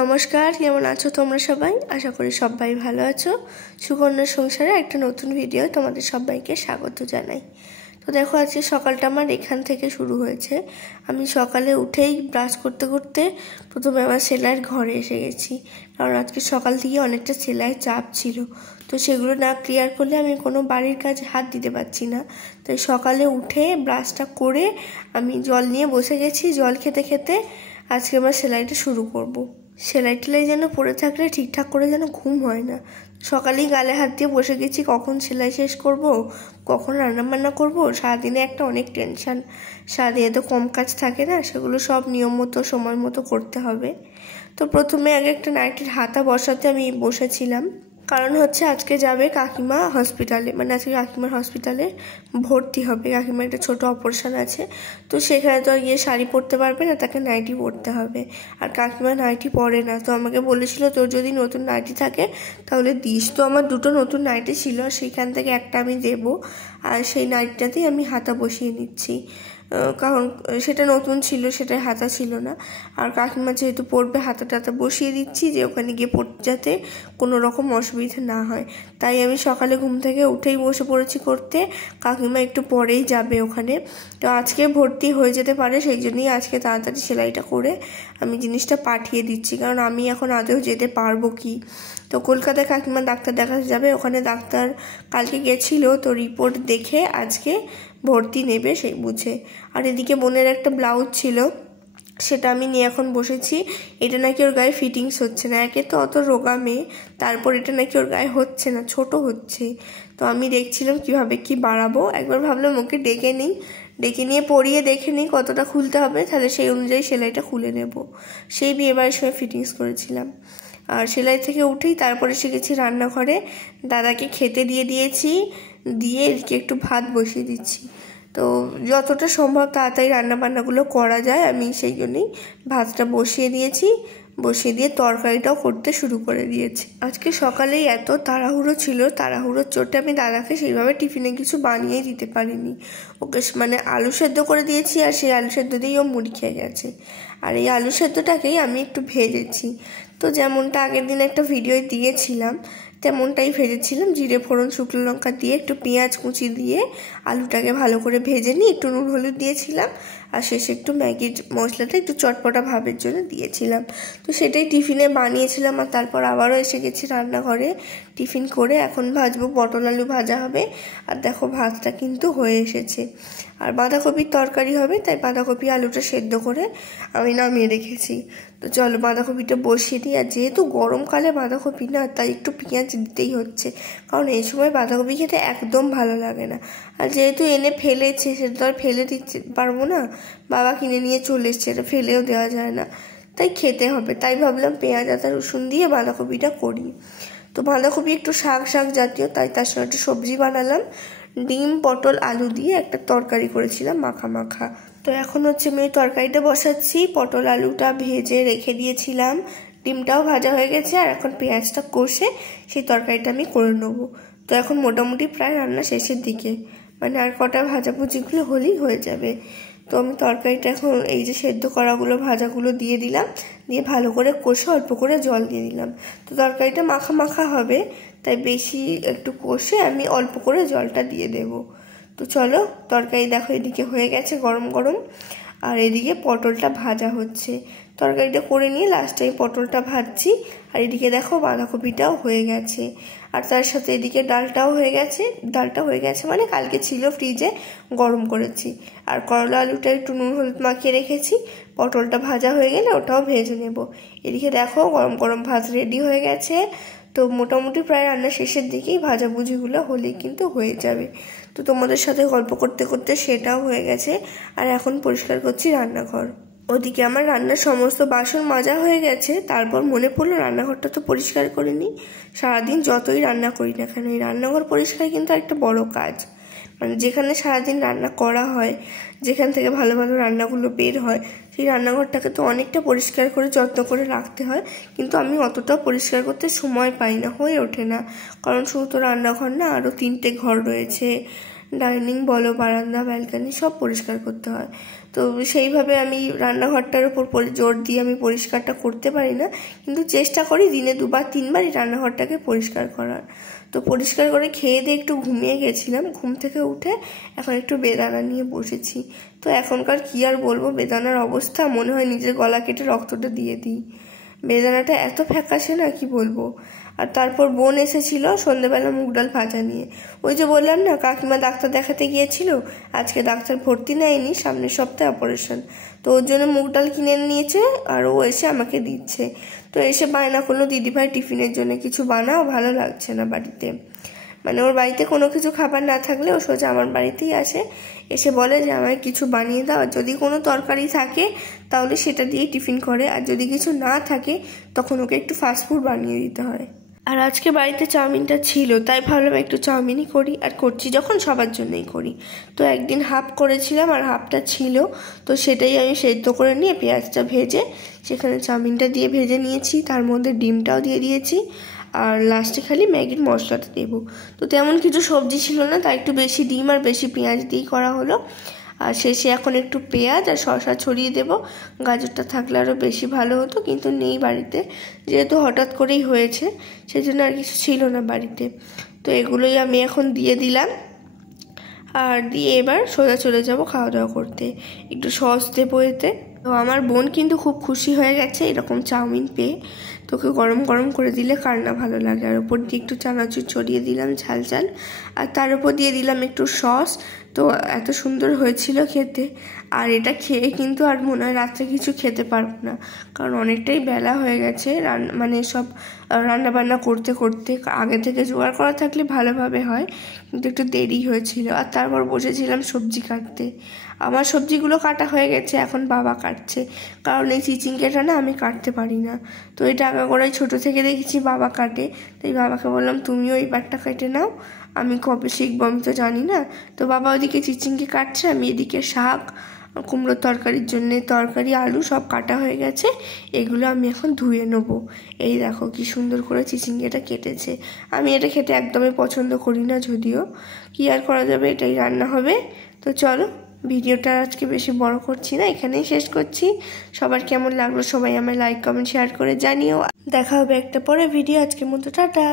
নমস্কার, কেমন আছো তোমরা সবাই? আশা করি সবাই ভালো আছো। সুকন্যার সংসারে একটা নতুন ভিডিও তোমাদের সবাইকে স্বাগত জানাই। তো দেখো, আজকে সকালটা আমার এখান থেকে শুরু হয়েছে। আমি সকালে উঠেই ব্রাশ করতে করতে প্রথমে আমার সেলাইয়ের ঘরে এসে গেছি, কারণ আজকে সকাল থেকে অনেকটা সেলাইয়ের চাপ ছিল। তো সেগুলো না ক্লিয়ার করলে আমি কোনো বাড়ির কাজে হাত দিতে পারছি না। তাই সকালে উঠে ব্রাশটা করে আমি জল নিয়ে বসে গেছি। জল খেতে খেতে আজকে আমার সেলাইটা শুরু করব। সেলাই টেলাই যেন পড়ে থাকলে ঠিকঠাক করে যেন ঘুম হয় না। সকালেই গালে হাত দিয়ে বসে গেছি, কখন সেলাই শেষ করব, কখন রান্নাবান্না করব। সারাদিনে একটা অনেক টেনশান। সারাদিনে তো কম কাজ থাকে না, সেগুলো সব নিয়ম মতো সময় মতো করতে হবে। তো প্রথমে আগে একটা নাইটির হাতা বসাতে আমি বসেছিলাম, কারণ হচ্ছে আজকে যাবে কাকিমা হসপিটালে, মানে আজকে কাকিমার হসপিটালে ভর্তি হবে। কাকিমার একটা ছোটো অপারেশন আছে, তো সেখানে তো আর গিয়ে শাড়ি পরতে পারবে না, তাকে নাইটি পরতে হবে। আর কাকিমা নাইটি পরে না, তো আমাকে বলেছিল তোর যদি নতুন নাইটি থাকে তাহলে দিস। তো আমার দুটো নতুন নাইটি ছিল, আর সেইখান থেকে একটা আমি দেবো। আর সেই নাইটিটাতেই আমি হাতা বসিয়ে নিচ্ছি, কারণ সেটা নতুন ছিল, সেটাই হাতা ছিল না। আর কাকিমা যেহেতু পড়বে, হাতাটাতে বসিয়ে দিচ্ছি যে ওখানে গিয়ে পড়তে যাতে কোনো রকম অসুবিধা না হয়। তাই আমি সকালে ঘুম থেকে উঠেই বসে পড়েছি করতে। কাকিমা একটু পরেই যাবে ওখানে, তো আজকে ভর্তি হয়ে যেতে পারে, সেই জন্যই আজকে তাড়াতাড়ি সেলাইটা করে আমি জিনিসটা পাঠিয়ে দিচ্ছি, কারণ আমি এখন আদৌ যেতে পারবো কি। তো কলকাতায় কাকিমা ডাক্তার দেখাতে যাবে, ওখানে ডাক্তার কালকে গেছিলো, তো রিপোর্ট দেখে আজকে ভর্তি নেবে সেই বুঝে। আর এদিকে বোনের একটা ব্লাউজ ছিল, সেটা আমি নিয়ে এখন বসেছি। এটা নাকি ওর গায়ে ফিটিংস হচ্ছে না, একে তো অত রোগা মেয়ে, তারপর এটা নাকি ওর গায়ে হচ্ছে না, ছোট হচ্ছে। তো আমি দেখছিলাম কিভাবে কি বাড়াবো। একবার ভাবলাম ওকে ডেকে নিয়ে পরিয়ে দেখে নিই কতটা খুলতে হবে, তাহলে সেই অনুযায়ী সেলাইটা খুলে নেব। সেই বিয়েবাড়ির সময় ফিটিংস করেছিলাম। আর সেলাই থেকে উঠেই তারপরে শিখেছি রান্নাঘরে, দাদাকে খেতে দিয়েছি, দিয়ে এদিকে একটু ভাত বসিয়ে দিচ্ছি। তো যতটা সম্ভব তাড়াতাড়ি রান্নাবান্নাগুলো করা যায়, আমি সেই জন্যই ভাতটা বসিয়ে দিয়েছি। বসিয়ে দিয়ে তরকারিটাও করতে শুরু করে দিয়েছি। আজকে সকালেই এত তাড়াহুড়ো ছিল, তাড়াহুড়োর চোটে আমি দাদাকে সেইভাবে টিফিনে কিছু বানিয়ে দিতে পারিনি। ওকে মানে আলু সেদ্ধ করে দিয়েছি, আর সেই আলু সেদ্ধ দিয়েই ও মুড়ি খেয়ে গেছে। আর এই আলু সেদ্ধটাকেই আমি একটু ভেজেছি। তো যেমনটা আগের দিন একটা ভিডিও দিয়েছিলাম তেমনটাই ভেজেছিলাম, জিরে ফোড়ন শুকনো লঙ্কা দিয়ে একটু পেঁয়াজ কুচি দিয়ে আলুটাকে ভালো করে ভেজে নিয়ে একটু নুন হলুদ দিয়েছিলাম, আর শেষে একটু ম্যাগির মশলাটা একটু চটপটা ভাবের জন্য দিয়েছিলাম। তো সেটাই টিফিনে বানিয়েছিলাম, আর তারপর আবারও এসে গেছি রান্নাঘরে টিফিন করে। এখন ভাজবো, পটল আলু ভাজা হবে। আর দেখো ভাতটা কিন্তু হয়ে এসেছে, আর বাঁধাকপির তরকারি হবে, তাই বাঁধাকপি আলুটা সেদ্ধ করে আমি নামিয়ে রেখেছি। তো চলো বাঁধাকপিটা বসিয়ে দিই। আর যেহেতু গরমকালে বাঁধাকপি না, তাই একটু পেঁয়াজ দিতেই হচ্ছে, কারণ এই সময় বাঁধাকপি খেতে একদম ভালো লাগে না। আর যেহেতু এনে ফেলেছে, সেটা তো আর ফেলে দিতে পারবো না, বাবা কিনে নিয়ে চলে এসছে, এটা ফেলেও দেওয়া যায় না, তাই খেতে হবে। তাই ভাবলাম পেঁয়াজ আদা রসুন দিয়ে বাঁধাকপিটা করি। তো বাঁধাকপি একটু শাক জাতীয়, তাই তার সঙ্গে একটু সবজি বানালাম। ডিম পটল আলু দিয়ে একটা তরকারি করেছিলাম মাখা। তো এখন হচ্ছে আমি তরকারিটা বসাচ্ছি। পটল আলুটা ভেজে রেখে দিয়েছিলাম, ডিমটাও ভাজা হয়ে গেছে, আর এখন পেঁয়াজটা কষে সেই তরকারিটা আমি করে নেবো। তো এখন মোটামুটি প্রায় রান্না শেষের দিকে, মানে আর কটা ভাজাভুজিগুলো হলেই হয়ে যাবে। তো আমি তরকারিটা এখন এই যে সেদ্ধ করাগুলো ভাজাগুলো দিয়ে দিলাম, দিয়ে ভালো করে কষে অল্প করে জল দিয়ে দিলাম। তো তরকারিটা মাখা হবে, তাই বেশি একটু কষে আমি অল্প করে জলটা দিয়ে দেব। তো চলো, তরকারি দেখো এদিকে হয়ে গেছে গরম গরম, আর এদিকে পটলটা ভাজা হচ্ছে। তরকারিটা করে নিয়ে লাস্টে আমি পটলটা ভাজছি, আর এদিকে দেখো বাঁধাকপিটাও হয়ে গেছে। আর তার সাথে এদিকে ডালটা হয়ে গেছে মানে কালকে ছিল ফ্রিজে, গরম করেছি। আর করলা আলুটা একটু নুন হলুদ মাখিয়ে রেখেছি, পটলটা ভাজা হয়ে গেলে ওটাও ভেজে নেব। এদিকে দেখো গরম গরম ভাত রেডি হয়ে গেছে। তো মোটামুটি প্রায় রান্না শেষের দিকেই ভাজাভুজিগুলো হলেই কিন্তু হয়ে যাবে। তো তোমাদের সাথে গল্প করতে করতে সেটাও হয়ে গেছে, আর এখন পরিষ্কার করছি রান্নাঘর। ওদিকে আমার রান্নার সমস্ত বাসন মাজা হয়ে গেছে, তারপর মনে পড়লো রান্নাঘরটা তো পরিষ্কার করে নিই। সারাদিন যতই রান্না করি না কেন, এই রান্নাঘর পরিষ্কার কিন্তু একটা বড় কাজ। মানে যেখানে সারাদিন রান্না করা হয়, যেখান থেকে ভালো ভালো রান্নাগুলো বের হয়, সেই রান্নাঘরটাকে তো অনেকটা পরিষ্কার করে যত্ন করে রাখতে হয়। কিন্তু আমি অতটাও পরিষ্কার করতে সময় পাই না, হয়ে ওঠে না, কারণ শুধু তো রান্নাঘর না, আরও 3টে ঘর রয়েছে, ডাইনিং বলো, বারান্দা, ব্যালকনি সব পরিষ্কার করতে হয়। তো সেইভাবে আমি রান্নাঘরটার উপর জোর দিয়ে আমি পরিষ্কারটা করতে পারি না, কিন্তু চেষ্টা করি দিনে 2-3 বার এই রান্নাঘরটাকে পরিষ্কার করার। তো পরিষ্কার করে খেয়ে দিয়ে একটু ঘুমিয়ে গেছিলাম, ঘুম থেকে উঠে এখন একটু বেদানা নিয়ে বসেছি। তো এখনকার কি আর বলবো, বেদানার অবস্থা মনে হয় নিজের গলা কেটে রক্তটা দিয়ে দিই। বেদানাটা এত ফ্যাকাশে না, কি বলবো। আর তারপর বোন এসেছিল সন্ধ্যেবেলা মুগ ডাল ভাজা নিয়ে। ওই যে বললাম না, কাকিমা ডাক্তার দেখাতে গিয়েছিল, আজকে ডাক্তার ভর্তি নেয়নি, সামনের সপ্তাহে অপারেশন। তো ওর জন্য মুগ ডাল কিনে নিয়েছে আর ও এসে আমাকে দিচ্ছে। তো এসে বায়না করলো, দিদিভাই টিফিনের জন্য কিছু বানাও, ভালো লাগছে না বাড়িতে। মানে ওর বাড়িতে কোনো কিছু খাবার না থাকলে ও সোজা আমার বাড়িতেই আসে, এসে বলে যে আমায় কিছু বানিয়ে দাও। আর যদি কোনো তরকারি থাকে তাহলে সেটা দিয়ে টিফিন করে, আর যদি কিছু না থাকে তখন ওকে একটু ফাস্টফুড বানিয়ে দিতে হয়। আর আজকে বাড়িতে চাউমিনটা ছিল, তাই ভাবলাম একটু চাউমিনই করি, আর করছি যখন সবার জন্যই করি। তো একদিন হাফ করেছিলাম আর হাফটা ছিল, তো সেটাই আমি সেদ্ধ করে নিয়ে পেঁয়াজটা ভেজে সেখানে চাউমিনটা দিয়ে ভেজে নিয়েছি, তার মধ্যে ডিমটাও দিয়ে দিয়েছি, আর লাস্টে খালি ম্যাগির মশলাটা দেবো। তো তেমন কিছু সবজি ছিল না, তাই একটু বেশি ডিম আর বেশি পেঁয়াজ দিয়েই করা হলো। আর শেষে এখন একটু পেঁয়াজ আর শসা ছড়িয়ে দেব, গাজরটা থাকলে আরও বেশি ভালো হতো, কিন্তু নেই বাড়িতে, যেহেতু হঠাৎ করেই হয়েছে সেজন্য আর কিছু ছিল না বাড়িতে। তো এগুলোই আমি এখন দিয়ে দিলাম, আর দিয়ে এবার সোজা চলে যাব খাওয়া দাওয়া করতে। একটু সস দেবো এতে। তো আমার বোন কিন্তু খুব খুশি হয়ে গেছে এরকম চাউমিন পেয়ে। তোকে গরম গরম করে দিলে কার না ভালো লাগে। আর ওপর দিয়ে একটু চানাচুর ছড়িয়ে দিলাম ঝাল ঝাল, আর তার উপর দিয়ে দিলাম একটু সস। তো এত সুন্দর হয়েছিল খেতে। আর এটা খেয়ে কিন্তু আর মনে হয় রাত্রে কিছু খেতে পারবো না, কারণ অনেকটাই বেলা হয়ে গেছে। মানে সব রান্নাবান্না করতে করতে আগে থেকে জোগাড় করা থাকলে ভালোভাবে হয়, কিন্তু একটু দেরি হয়েছিল। আর তারপর বসেছিলাম সবজি কাটতে। আমার সবজিগুলো কাটা হয়ে গেছে, এখন বাবা কাটছে, কারণ এই চিচিঙ্গাটা না আমি কাটতে পারি না। তো এটা আগাগোড়াই ছোটো থেকে দেখেছি বাবা কাটে, তাই বাবাকে বললাম তুমিও এই পাটটা কেটে নাও, আমি কবে শিখবো আমি তো জানি না। তো বাবা ওদিকে চিচিঙ্গি কাটছে, আমি এদিকে শাক, কুমড়োর তরকারির জন্য তরকারি, আলু সব কাটা হয়ে গেছে, এগুলো আমি এখন ধুয়ে নেবো। এই দেখো কি সুন্দর করে চিচিঙ্গিটা কেটেছে। আমি এটা খেতে একদমই পছন্দ করি না, যদিও কি আর করা যাবে, এটাই রান্না হবে। তো চলো, ভিডিওটা আজকে বেশি বড় করছি না, এখানেই শেষ করছি। সবার কেমন লাগলো সবাই আমায় লাইক কমেন্ট শেয়ার করে জানিও। দেখা হবে একটা পরে ভিডিও, আজকের মতো টাটা।